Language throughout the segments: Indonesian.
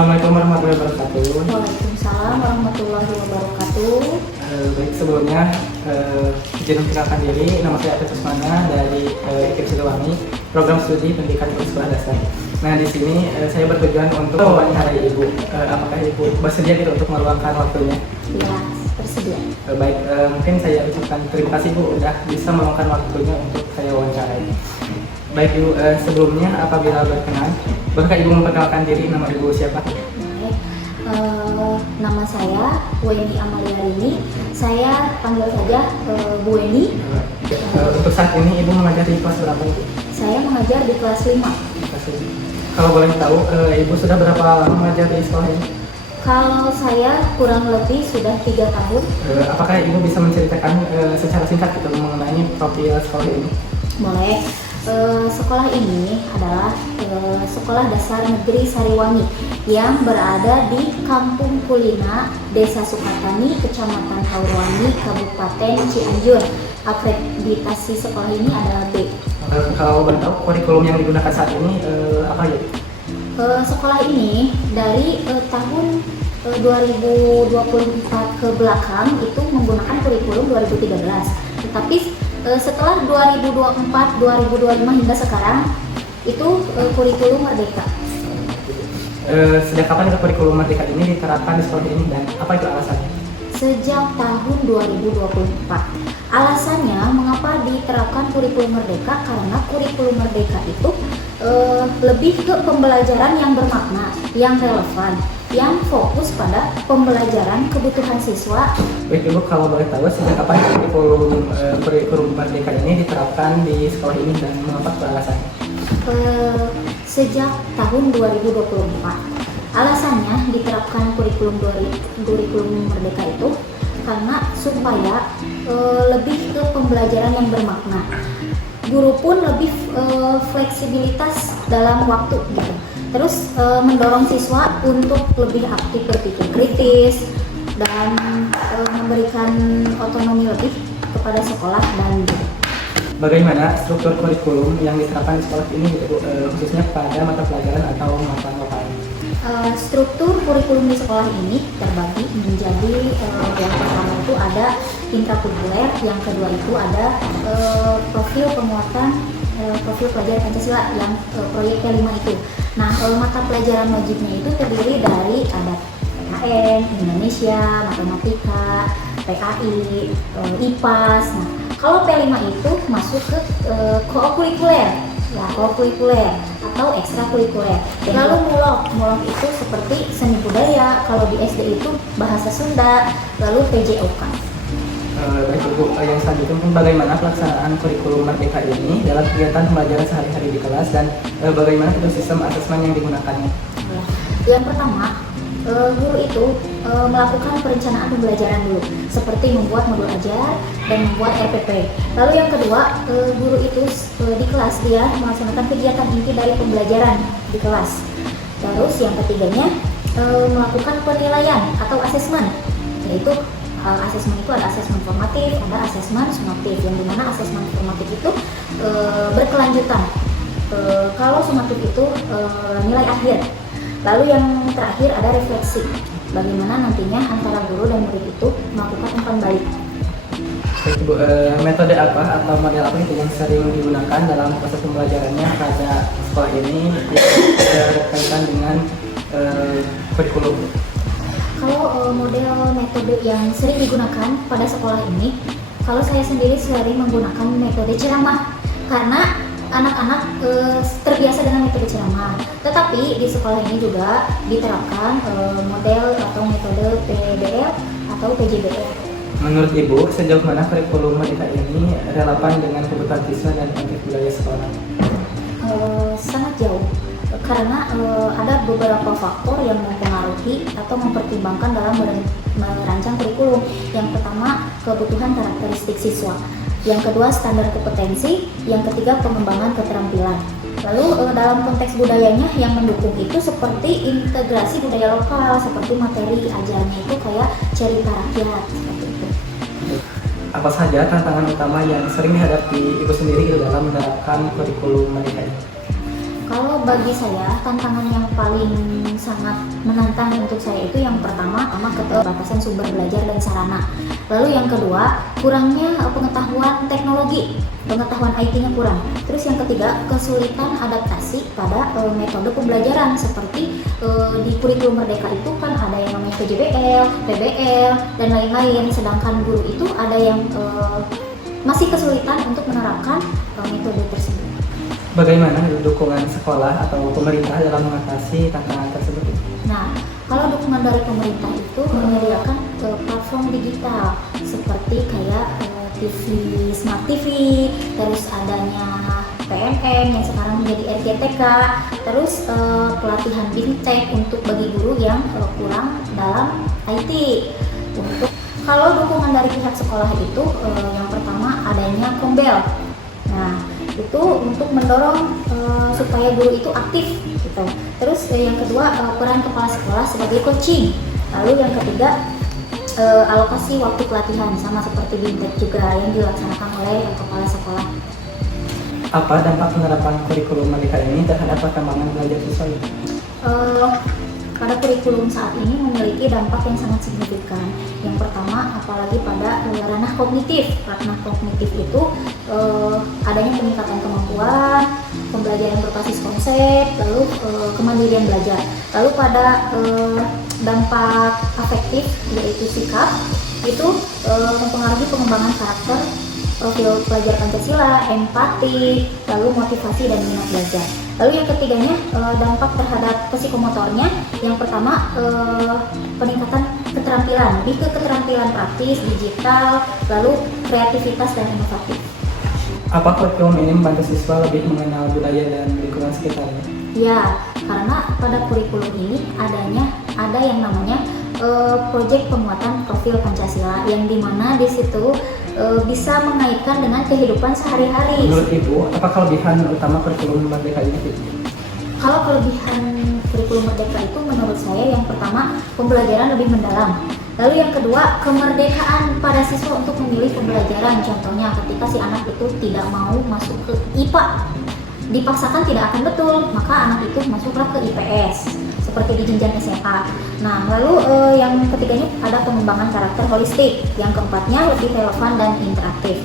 Assalamualaikum warahmatullahi wabarakatuh. Waalaikumsalam warahmatullahi wabarakatuh. Baik, sebelumnya izin memperkenalkan diri, nama saya Atif Usmana dari IKIP Siliwangi, program studi pendidikan sekolah dasar. Nah, di sini saya bertujuan untuk mewawancarai Ibu. Apakah Ibu bersedia gitu untuk meluangkan waktunya? Ya, bersedia. Baik, mungkin saya ucapkan terima kasih Bu udah bisa meluangkan waktunya untuk saya wawancarai. Baik Ibu, sebelumnya apabila berkenan, bolehkah Ibu memperkenalkan diri, nama Ibu siapa? Baik, nama saya Weni Amalia Rini. Saya panggil saja Bu Weni. Untuk saat ini Ibu mengajar di kelas berapa Ibu? Saya mengajar di kelas 5. Kelas 5. Kalau boleh tahu, Ibu sudah berapa lama mengajar di sekolah ini? Kalau saya kurang lebih sudah 3 tahun. Apakah Ibu bisa menceritakan secara singkat gitu mengenai profil sekolah ini? Boleh. Sekolah ini adalah Sekolah Dasar Negeri Sariwangi yang berada di Kampung Kulina, Desa Sukatani, Kecamatan Haurwangi, Kabupaten Cianjur. Akreditasi sekolah ini adalah B. Kalau boleh tahu, kurikulum yang digunakan saat ini apa ya? Sekolah ini dari tahun 2024 ke belakang itu menggunakan kurikulum 2013. Tetapi setelah 2024-2025 hingga sekarang itu kurikulum Merdeka. Sejak kapan kurikulum Merdeka ini diterapkan di sekolah ini dan apa itu alasannya? Sejak tahun 2024. Alasannya mengapa diterapkan kurikulum Merdeka, karena kurikulum Merdeka itu lebih ke pembelajaran yang bermakna, yang relevan, yang fokus pada pembelajaran kebutuhan siswa. Baik Ibu, kalau boleh tahu sejak kapan kurikulum Merdeka ini diterapkan di sekolah ini dan mengapa itu alasannya? Sejak tahun 2024. Alasannya diterapkan kurikulum Merdeka itu karena supaya lebih ke pembelajaran yang bermakna. Guru pun lebih fleksibilitas dalam waktu gitu. Terus mendorong siswa untuk lebih aktif berpikir kritis dan memberikan otonomi lebih kepada sekolah dan guru. Bagaimana struktur kurikulum yang diterapkan di sekolah ini khususnya pada mata pelajaran atau mata lokal? Struktur kurikulum di sekolah ini terbagi menjadi yang pertama itu ada intrakurikuler, yang kedua itu ada profil penguatan profil pelajaran Pancasila yang proyek ke-5 itu. Nah, mata pelajaran wajibnya itu terdiri dari ada PKN, Indonesia, Matematika, PAI, IPAS. Nah, kalau P5 itu masuk ke kokurikuler, ya kokurikuler atau ekstrakurikuler. Lalu mulok itu seperti seni budaya, kalau di SD itu bahasa Sunda, lalu PJOK. Baik Ibu, yang selanjutnya bagaimana pelaksanaan kurikulum Merdeka ini dalam kegiatan pembelajaran sehari-hari di kelas dan bagaimana itu sistem asesmen yang digunakannya? Yang pertama, guru itu melakukan perencanaan pembelajaran dulu, seperti membuat modul ajar dan membuat RPP. Lalu yang kedua, guru itu di kelas dia melaksanakan kegiatan inti dari pembelajaran di kelas. Terus yang ketiganya melakukan penilaian atau asesmen, yaitu asesmen itu ada asesmen formatif, ada asesmen sumatif, yang dimana asesmen formatif itu berkelanjutan. Kalau sumatif itu nilai akhir. Lalu yang terakhir ada refleksi, bagaimana nantinya antara guru dan murid itu melakukan umpan balik. Baik Ibu, metode apa atau model apa itu yang sering digunakan dalam proses pembelajarannya pada sekolah ini yang berkaitan dengan kurikulum? Kalau model metode yang sering digunakan pada sekolah ini, kalau saya sendiri sering menggunakan metode ceramah karena anak-anak terbiasa dengan metode ceramah. Tetapi di sekolah ini juga diterapkan model atau metode PBL atau PJBL. Menurut Ibu, sejauh mana kurikulum Merdeka ini relevan dengan kebutuhan siswa dan konteks budaya sekolah? Sangat jauh, karena ada beberapa faktor yang mempengaruhi atau mempertimbangkan dalam merancang kurikulum. Yang pertama, kebutuhan karakteristik siswa. Yang kedua, standar kompetensi. Yang ketiga, pengembangan keterampilan. Lalu dalam konteks budayanya yang mendukung itu seperti integrasi budaya lokal, seperti materi ajarannya itu kayak cerita rakyat seperti itu. Apa saja tantangan utama yang sering dihadapi Ibu sendiri dalam menerapkan kurikulum Merdeka ini? Kalau Kalau bagi saya tantangan yang paling sangat menantang untuk saya itu yang pertama keterbatasan sumber belajar dan sarana. Lalu yang kedua kurangnya pengetahuan teknologi, pengetahuan IT-nya kurang. Terus yang ketiga kesulitan adaptasi pada metode pembelajaran seperti di kurikulum Merdeka itu kan ada yang namanya PJBL, PBL dan lain-lain. Sedangkan guru itu ada yang masih kesulitan untuk menerapkan metode tersebut. Bagaimana dukungan sekolah atau pemerintah dalam mengatasi tantangan tersebut? Nah, kalau dukungan dari pemerintah itu menyediakan platform digital seperti kayak TV, Smart TV, terus adanya PMM yang sekarang menjadi RCTK, terus pelatihan fintech untuk bagi guru yang kurang dalam IT. Kalau dukungan dari pihak sekolah itu yang pertama adanya Kombel. Nah, itu untuk mendorong supaya guru itu aktif gitu. Terus yang kedua peran kepala sekolah sebagai coaching. Lalu yang ketiga alokasi waktu pelatihan sama seperti BIMTEK juga yang dilaksanakan oleh kepala sekolah. Apa dampak penerapan kurikulum Merdeka ini terhadap perkembangan belajar siswa? Pada kurikulum saat ini memiliki dampak yang sangat signifikan. Yang pertama, apalagi pada ranah kognitif. Ranah kognitif itu adanya peningkatan kemampuan, pembelajaran berbasis konsep, lalu kemandirian belajar. Lalu pada dampak afektif yaitu sikap, itu mempengaruhi pengembangan karakter, profil pelajar Pancasila, empati, lalu motivasi dan minat belajar. Lalu yang ketiganya dampak terhadap psikomotornya. Yang pertama peningkatan keterampilan, lebih ke keterampilan praktis, digital, lalu kreativitas dan inovatif. Apa kurikulum ini membantu siswa lebih mengenal budaya dan lingkungan sekitarnya? Ya, karena pada kurikulum ini ada yang namanya proyek penguatan profil Pancasila yang dimana di situ bisa mengaitkan dengan kehidupan sehari-hari. Menurut Ibu, apa kelebihan utama kurikulum Merdeka ini? Kalau kelebihan kurikulum Merdeka itu menurut saya yang pertama pembelajaran lebih mendalam. Lalu yang kedua kemerdekaan pada siswa untuk memilih pembelajaran. Contohnya ketika si anak itu tidak mau masuk ke IPA, dipaksakan tidak akan betul, maka anak itu masuklah ke IPS seperti di jenjang SMA. Nah, lalu yang ketiganya ada pengembangan karakter holistik. Yang keempatnya lebih relevan dan interaktif.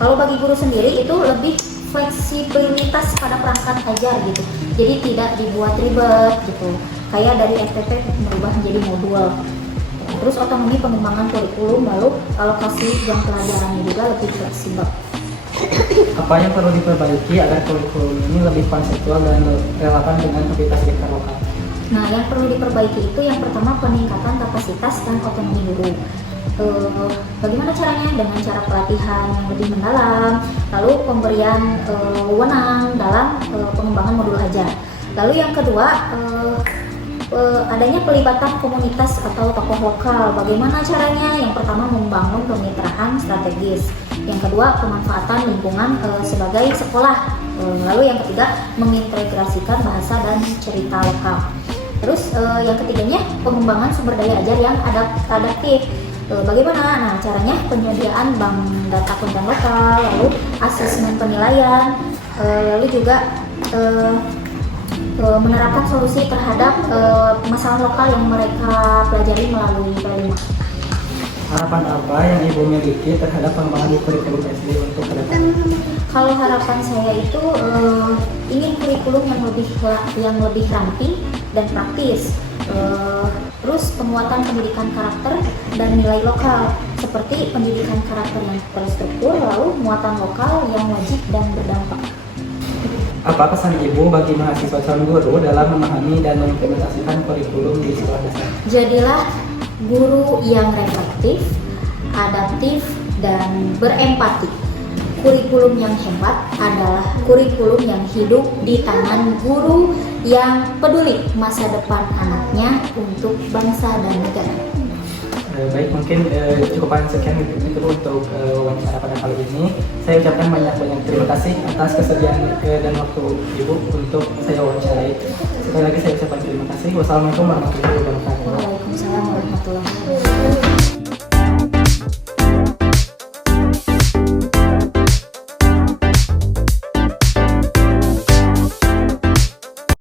Kalau bagi guru sendiri itu lebih fleksibilitas pada perangkat ajar gitu. Jadi tidak dibuat ribet gitu. Kayak dari SPP berubah menjadi modul. Terus otonomi pengembangan kurikulum, lalu alokasi jam pelajarannya juga lebih fleksibel. Apa yang perlu diperbaiki agar kurikulum ini lebih konseptual dan relevan dengan aktivitas sekitar lokal? Nah, yang perlu diperbaiki itu yang pertama peningkatan kapasitas dan otonomi guru. Bagaimana caranya? Dengan cara pelatihan yang lebih mendalam, lalu pemberian wewenang dalam pengembangan modul ajar. Lalu yang kedua adanya pelibatan komunitas atau tokoh lokal. Bagaimana caranya? Yang pertama membangun kemitraan strategis. Yang kedua pemanfaatan lingkungan sebagai sekolah. Lalu yang ketiga mengintegrasikan bahasa dan cerita lokal. Terus yang ketiganya pengembangan sumber daya ajar yang adaptif. Bagaimana? Nah, caranya penyediaan bank data konten lokal, lalu asesmen penilaian, lalu juga menerapkan solusi terhadap masalah lokal yang mereka pelajari melalui P5. Harapan apa yang Ibu miliki terhadap pengembangan kurikulum SD untuk ke depan? Kalau harapan saya itu ingin kurikulum yang lebih ramping dan praktis. Terus penguatan pendidikan karakter dan nilai lokal seperti pendidikan karakter yang terstruktur, lalu muatan lokal yang wajib dan berdampak. Apa pesan Ibu bagi mahasiswa calon guru dalam memahami dan mengimplementasikan kurikulum di sekolah dasar? Jadilah guru yang reflektif, adaptif, dan berempati. Kurikulum yang hebat adalah kurikulum yang hidup di tangan guru yang peduli masa depan anaknya untuk bangsa dan negara. Baik, mungkin cukupan sekian itu untuk wawancara pada kali ini. Saya ucapkan banyak-banyak terima kasih atas kesediaan dan waktu Ibu untuk saya wawancarai. Sekali lagi saya ucapkan terima kasih. Wassalamualaikum warahmatullahi wabarakatuh. Waalaikumsalam warahmatullahi wabarakatuh.